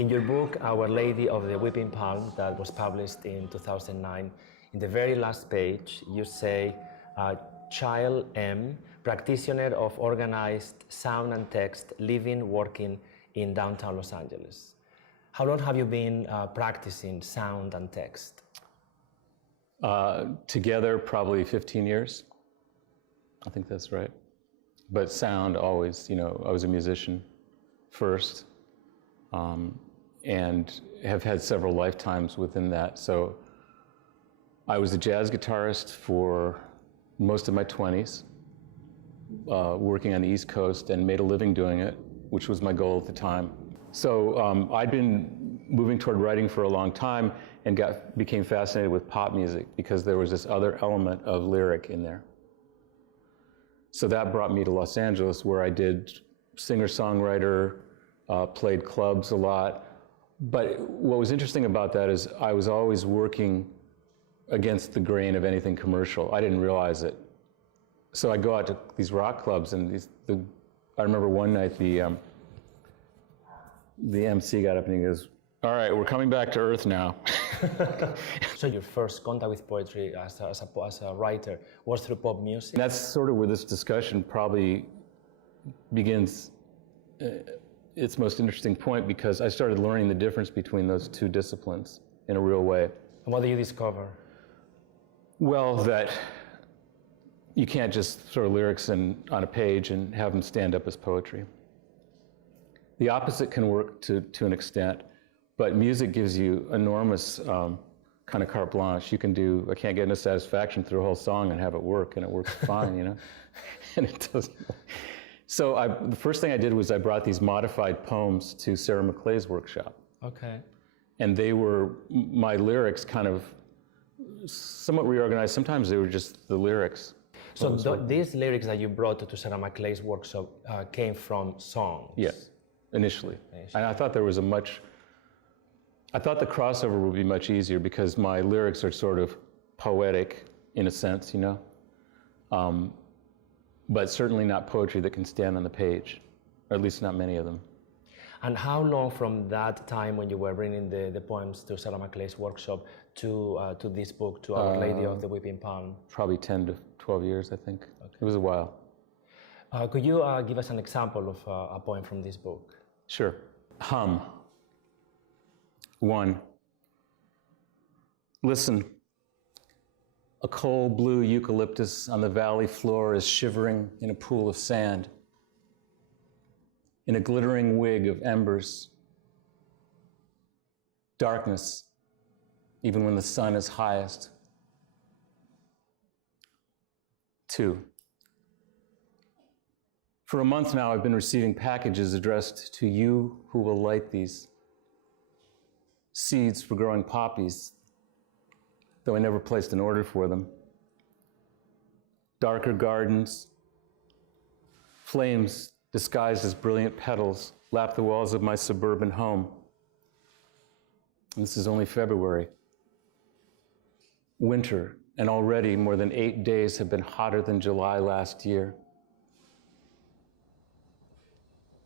In your book, Our Lady of the Weeping Palm, that was published in 2009, in the very last page, you say, Child M, practitioner of organized sound and text, living, working in downtown Los Angeles. How long have you been practicing sound and text? Together, probably 15 years. I think that's right. But sound always, you know, I was a musician first, and have had several lifetimes within that. So I was a jazz guitarist for most of my 20s, working on the East Coast, and made a living doing it, which was my goal at the time. So I'd been moving toward writing for a long time and became fascinated with pop music because there was this other element of lyric in there. So that brought me to Los Angeles, where I did singer-songwriter, played clubs a lot. But what was interesting about that is I was always working against the grain of anything commercial. I didn't realize it. So I'd go out to these rock clubs, and I remember one night the MC got up and he goes, "All right, we're coming back to earth now." So your first contact with poetry as a writer was through pop music? And that's sort of where this discussion probably begins its most interesting point, because I started learning the difference between those two disciplines in a real way. And what do you discover? Well, that you can't just throw lyrics on a page and have them stand up as poetry. The opposite can work to an extent, but music gives you enormous kind of carte blanche. You can do, I can't get no satisfaction through a whole song and have it work, and it works fine, you know? And it doesn't. So the first thing I did was I brought these modified poems to Sarah McLeay's workshop. Okay. And they were, my lyrics kind of somewhat reorganized. Sometimes they were just the lyrics. So these lyrics that you brought to Sarah McLeay's workshop came from songs? Yes, initially. And I thought there was I thought the crossover would be much easier because my lyrics are sort of poetic in a sense, you know? But certainly not poetry that can stand on the page, or at least not many of them. And how long from that time when you were bringing the poems to Sarah McLeay's workshop to this book, to Our Lady of the Weeping Palm? Probably 10 to 12 years, I think. Okay. It was a while. Could you give us an example of a poem from this book? Sure. Hum. 1. Listen. A cold blue eucalyptus on the valley floor is shivering in a pool of sand, in a glittering wig of embers. Darkness, even when the sun is highest. 2. For a month now, I've been receiving packages addressed to you who will light these. Seeds for growing poppies, though I never placed an order for them. Darker gardens, flames disguised as brilliant petals lap the walls of my suburban home. And this is only February. Winter, and already more than 8 days have been hotter than July last year.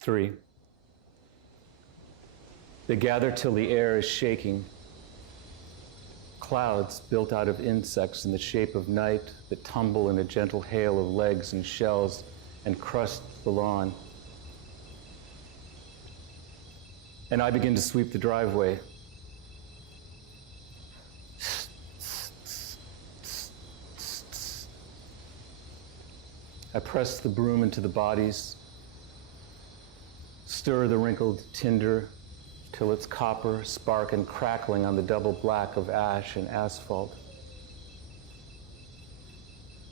3. They gather till the air is shaking. Clouds built out of insects in the shape of night that tumble in a gentle hail of legs and shells and crust the lawn. And I begin to sweep the driveway. I press the broom into the bodies, stir the wrinkled tinder till it's copper, spark, and crackling on the double black of ash and asphalt.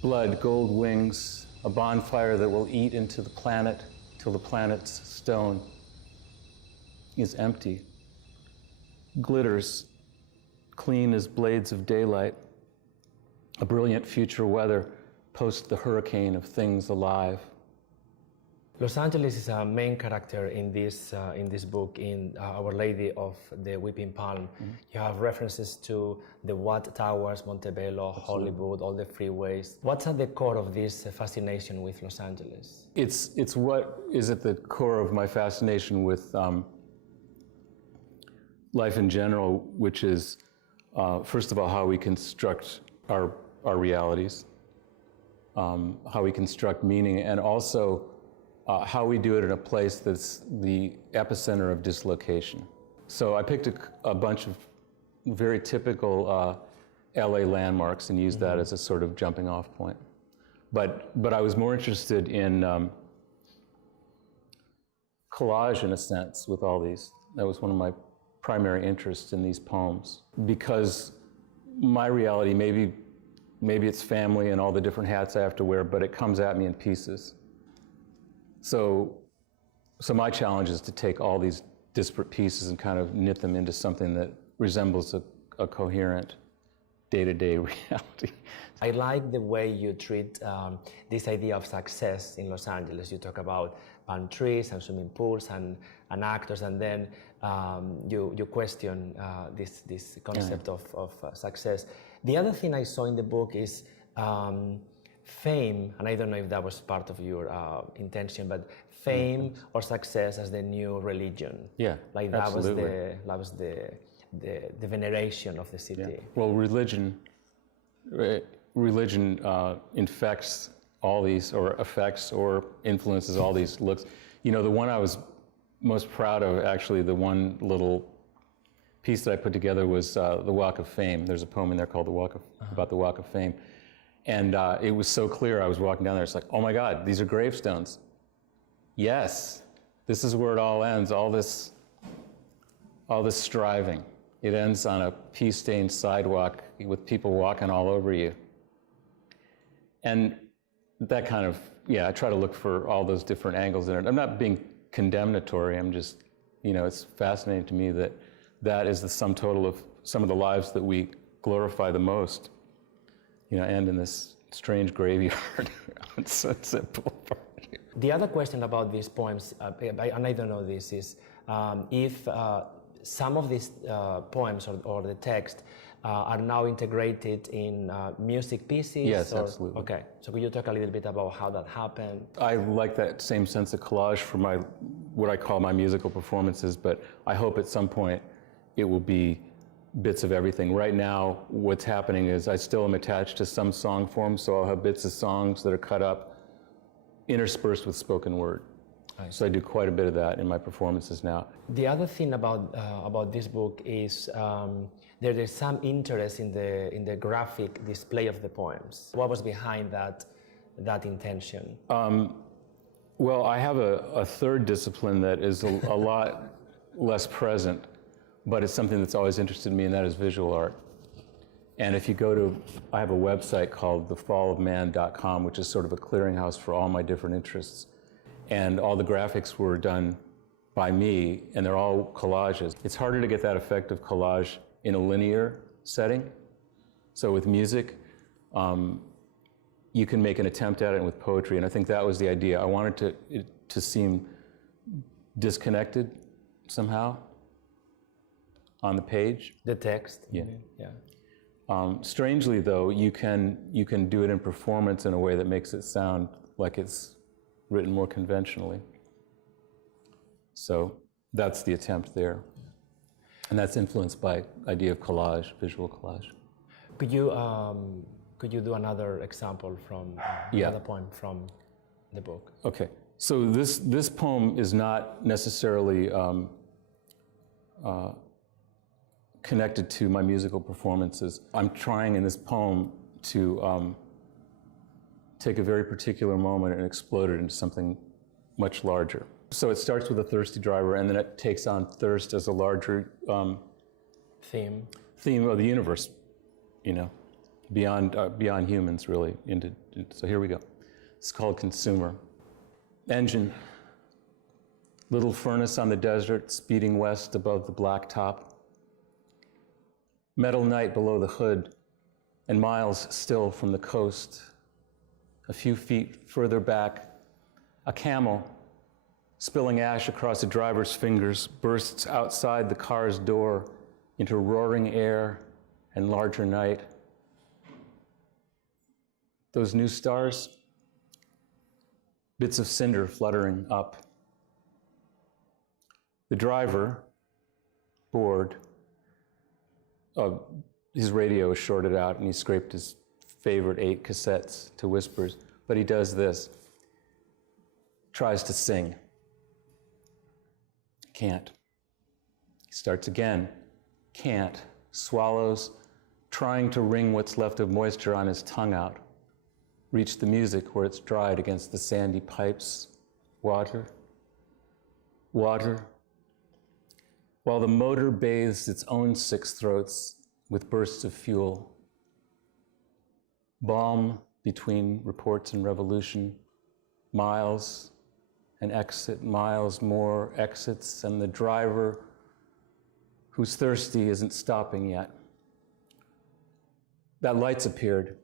Blood, gold wings, a bonfire that will eat into the planet till the planet's stone is empty. Glitters, clean as blades of daylight, a brilliant future weather post the hurricane of things alive. Los Angeles is a main character in this book, in Our Lady of the Weeping Palm. Mm-hmm. You have references to the Watt Towers, Montebello, Absolutely. Hollywood, all the freeways. What's at the core of this fascination with Los Angeles? It's what is at the core of my fascination with life in general, which is, first of all, how we construct our realities, how we construct meaning, and also how we do it in a place that's the epicenter of dislocation. So I picked a bunch of very typical LA landmarks and used that as a sort of jumping off point. But I was more interested in collage, in a sense, with all these. That was one of my primary interests in these poems, because my reality, maybe it's family and all the different hats I have to wear, but it comes at me in pieces. So my challenge is to take all these disparate pieces and kind of knit them into something that resembles a coherent day-to-day reality. I like the way you treat this idea of success in Los Angeles. You talk about palm trees and swimming pools and actors, and then you question this concept of success. The other thing I saw in the book is fame, and I don't know if that was part of your intention, but fame or success as the new religion. Yeah, like that absolutely. was the veneration of the city. Yeah. Well, religion infects all these, or affects or influences all these looks. You know, the one I was most proud of, actually, the one little piece that I put together was the Walk of Fame. There's a poem in there called about the Walk of Fame. And it was so clear. I was walking down there, it's like, oh my God, these are gravestones. Yes, this is where it all ends, all this striving. It ends on a pea-stained sidewalk with people walking all over you. And that kind of, yeah, I try to look for all those different angles in it. I'm not being condemnatory, I'm just, you know, it's fascinating to me that that is the sum total of some of the lives that we glorify the most, you know, end in this strange graveyard on Sunset Boulevard. The other question about these poems, and I don't know this, is if some of these poems or the text are now integrated in music pieces? Yes, absolutely. Okay, so could you talk a little bit about how that happened? I like that same sense of collage for what I call my musical performances, but I hope at some point it will be bits of everything. Right now, what's happening is I still am attached to some song forms, so I'll have bits of songs that are cut up, interspersed with spoken word. So I do quite a bit of that in my performances now. The other thing about this book is there is some interest in the graphic display of the poems. What was behind that intention? Well, I have a third discipline that is a lot less present, but it's something that's always interested me, and that is visual art. And if you go to, I have a website called thefallofman.com, which is sort of a clearinghouse for all my different interests. And all the graphics were done by me, and they're all collages. It's harder to get that effect of collage in a linear setting. So with music, you can make an attempt at it with poetry, and I think that was the idea. I wanted it to seem disconnected somehow on the page. The text? Yeah. Yeah. Strangely, though, you can do it in performance in a way that makes it sound like it's written more conventionally. So that's the attempt there. And that's influenced by idea of collage, visual collage. Could you do another example from another poem from the book? Okay. So this poem is not necessarily connected to my musical performances. I'm trying in this poem to take a very particular moment and explode it into something much larger. So it starts with a thirsty driver, and then it takes on thirst as a larger theme of the universe, you know, beyond humans, really. So here we go. It's called Consumer. Engine. Little furnace on the desert, speeding west above the black top. Metal night below the hood, and miles still from the coast. A few feet further back, a camel, spilling ash across the driver's fingers, bursts outside the car's door into roaring air and larger night. Those new stars, bits of cinder fluttering up. The driver, bored. His radio is shorted out, and he scraped his favorite 8 cassettes to whispers. But he does this. Tries to sing. Can't. He starts again. Can't. Swallows, trying to wring what's left of moisture on his tongue out. Reach the music where it's dried against the sandy pipes. Water. Water. While the motor bathes its own 6 throats with bursts of fuel. Balm between reports and revolution. Miles, an exit, miles more exits, and the driver who's thirsty isn't stopping yet. That light's appeared.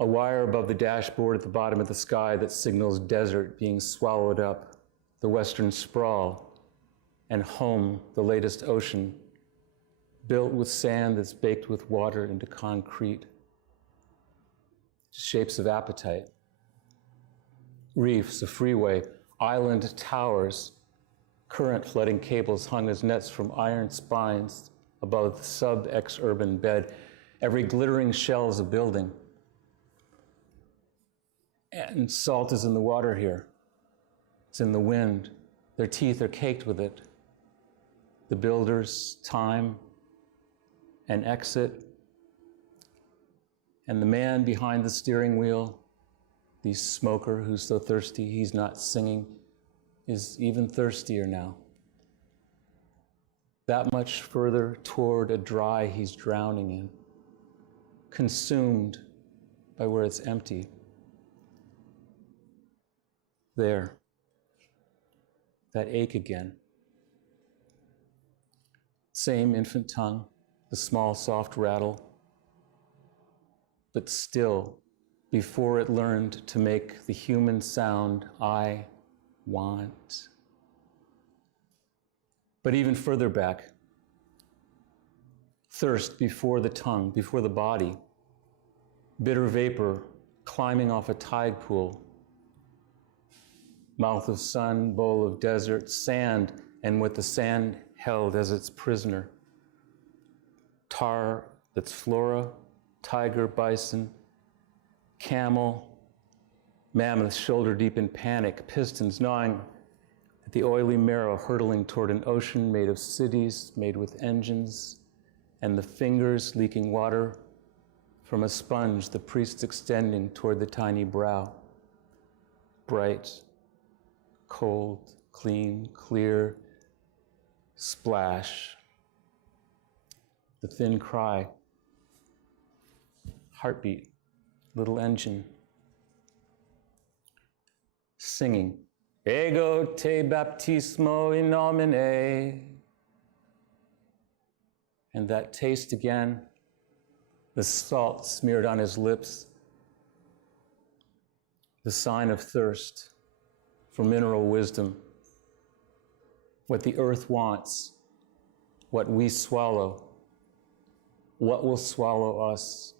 A wire above the dashboard at the bottom of the sky that signals desert being swallowed up, the western sprawl, and home, the latest ocean, built with sand that's baked with water into concrete. Shapes of appetite. Reefs, a freeway, island towers, current flooding cables hung as nets from iron spines above the sub-ex-urban bed. Every glittering shell is a building. And salt is in the water here. It's in the wind. Their teeth are caked with it. The builders, time, an exit, and the man behind the steering wheel, the smoker who's so thirsty he's not singing, is even thirstier now. That much further toward a dry he's drowning in, consumed by where it's empty. There, that ache again. Same infant tongue, the small soft rattle, but still, before it learned to make the human sound, I want. But even further back, thirst before the tongue, before the body, bitter vapor climbing off a tide pool, mouth of sun, bowl of desert, sand, and what the sand held as its prisoner. Tar that's flora, tiger, bison, camel, mammoth shoulder deep in panic, pistons gnawing at the oily marrow hurtling toward an ocean made of cities, made with engines, and the fingers leaking water from a sponge, the priest extending toward the tiny brow. Bright, cold, clean, clear, splash. The thin cry, heartbeat, little engine. Singing, Ego te baptismo in nomine. And that taste again, the salt smeared on his lips, the sign of thirst for mineral wisdom, what the earth wants, what we swallow, what will swallow us.